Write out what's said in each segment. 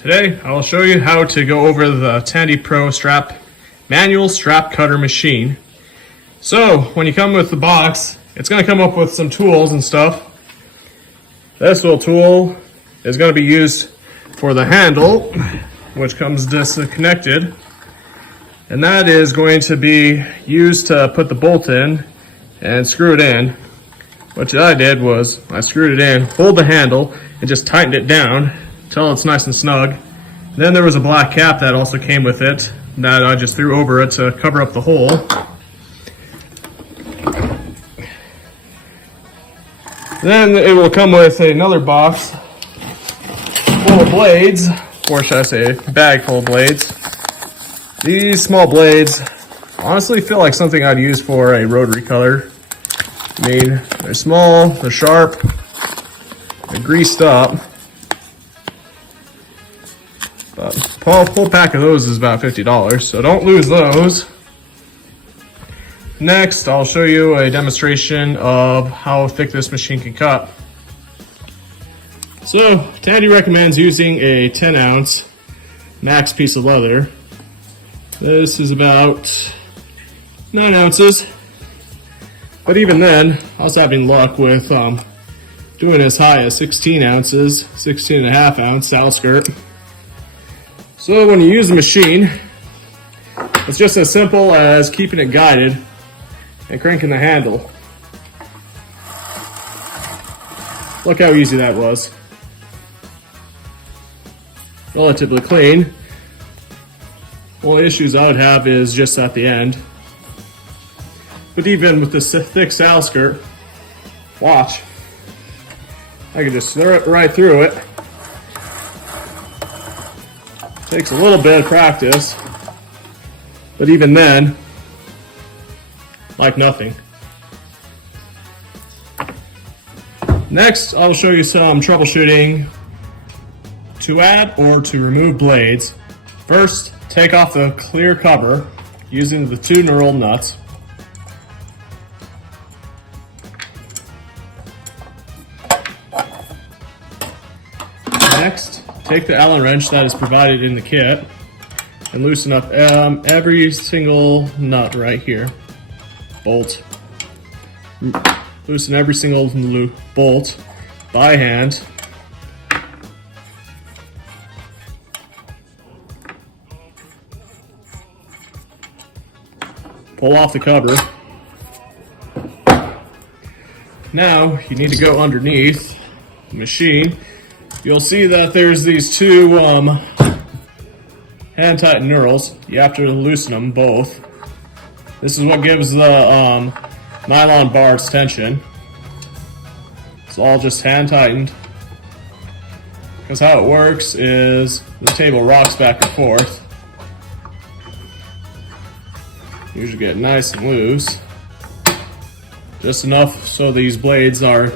Today I will show you how to go over the Tandy Pro manual strap cutter machine. So when you come with the box, it's going to come up with some tools and stuff. This little tool is going to be used for the handle, which comes disconnected, and that is going to be used to put the bolt in and screw it in. What I did was I screwed it in, hold the handle, and just tightened it down until it's nice and snug. Then there was a black cap that also came with it that I just threw over it to cover up the hole. Then it will come with another box full of blades, or should I say a bag full of blades. These small blades honestly feel like something I'd use for a rotary cutter. I mean, they're small, they're sharp, they're greased up. But a full pack of those is about $50, so don't lose those. Next, I'll show you a demonstration of how thick this machine can cut. So, Tandy recommends using a 10-ounce max piece of leather. This is about 9 ounces. But even then, I was having luck with doing as high as 16 ounces, 16.5 ounce saddle skirt. So when you use the machine, it's just as simple as keeping it guided and cranking the handle. Look how easy that was. Relatively clean. Only issues I would have is just at the end. But even with this thick saddle skirt, watch. I can just throw it right through it. Takes a little bit of practice, but even then, like nothing. Next, I'll show you some troubleshooting to add or to remove blades. First, take off the clear cover using the 2 knurled nuts. Next, take the Allen wrench that is provided in the kit and loosen up every single nut right here. Bolt. Loosen every single bolt by hand. Pull off the cover. Now you need to go underneath the machine. You'll see that there's these 2 hand-tight knurls. You have to loosen them both. This is what gives the nylon bars tension. It's all just hand-tightened. Because how it works is the table rocks back and forth. Usually get nice and loose. Just enough so these blades are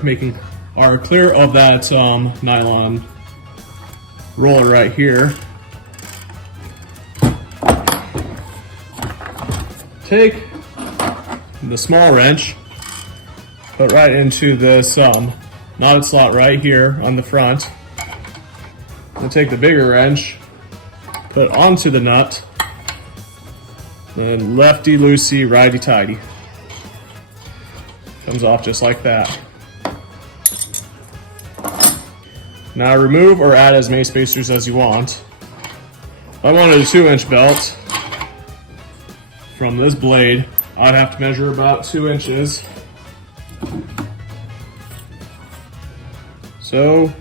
clear of that nylon roller right here. Take the small wrench, put right into this knotted slot right here on the front. Then take the bigger wrench, put onto the nut, then lefty-loosey, righty-tighty. Comes off just like that. Now remove or add as many spacers as you want. If I wanted a 2-inch belt from this blade, I'd have to measure about 2 inches. So,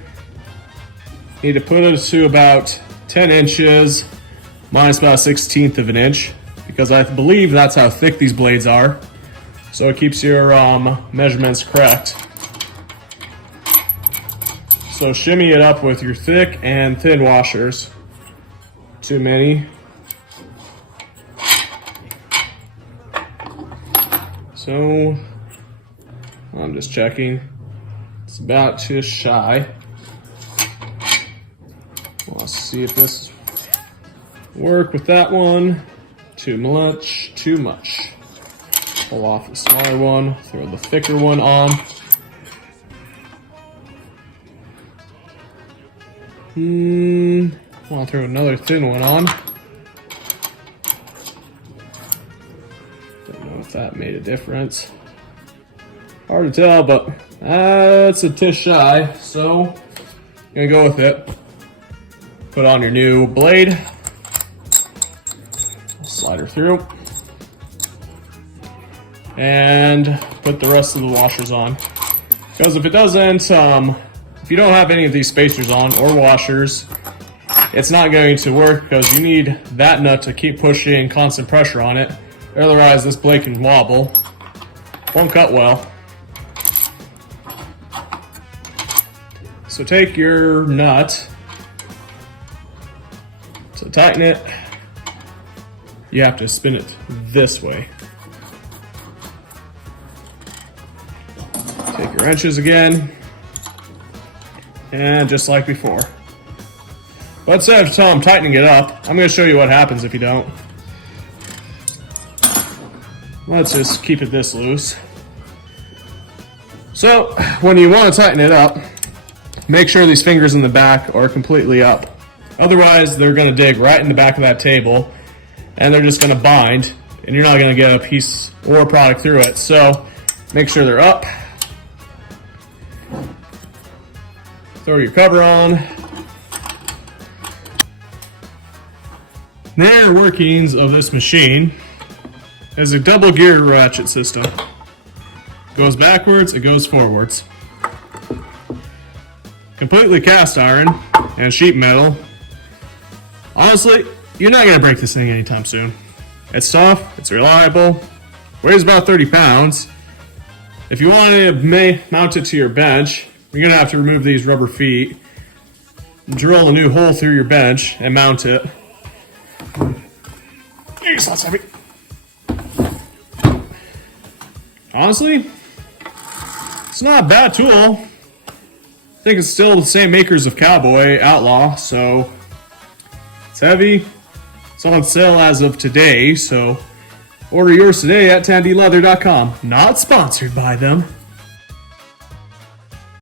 need to put it to about 10 inches minus about 1/16 of an inch, because I believe that's how thick these blades are. So it keeps your measurements correct. So shimmy it up with your thick and thin washers. Too many. So I'm just checking. It's about just shy. Let's see if this work with that one. Too much. Pull off the smaller one, throw the thicker one on. I'll throw another thin one on. Don't know if that made a difference. Hard to tell, but it's a tish shy, so I'm gonna go with it. Put on your new blade. Slide her through. And put the rest of the washers on. Because if it doesn't, if you don't have any of these spacers on or washers, it's not going to work because you need that nut to keep pushing constant pressure on it. Otherwise, this blade can wobble. Won't cut well. So take your nut. To tighten it, you have to spin it this way. Take your wrenches again. And just like before. But instead of I'm tightening it up, I'm going to show you what happens if you don't. Let's just keep it this loose. So, when you want to tighten it up, make sure these fingers in the back are completely up. Otherwise, they're going to dig right in the back of that table, and they're just going to bind, and you're not going to get a piece or a product through it. So, make sure they're up. Throw your cover on. The inner workings of this machine is a double gear ratchet system. It goes backwards, it goes forwards. Completely cast iron and sheet metal. Honestly, you're not going to break this thing anytime soon. It's tough, it's reliable, weighs about 30 pounds. If you want to mount it to your bench, you're going to have to remove these rubber feet, drill a new hole through your bench, and mount it. It's not heavy. Honestly, it's not a bad tool. I think it's still the same makers of Cowboy Outlaw, so it's heavy. It's on sale as of today, so order yours today at tandyleather.com. Not sponsored by them.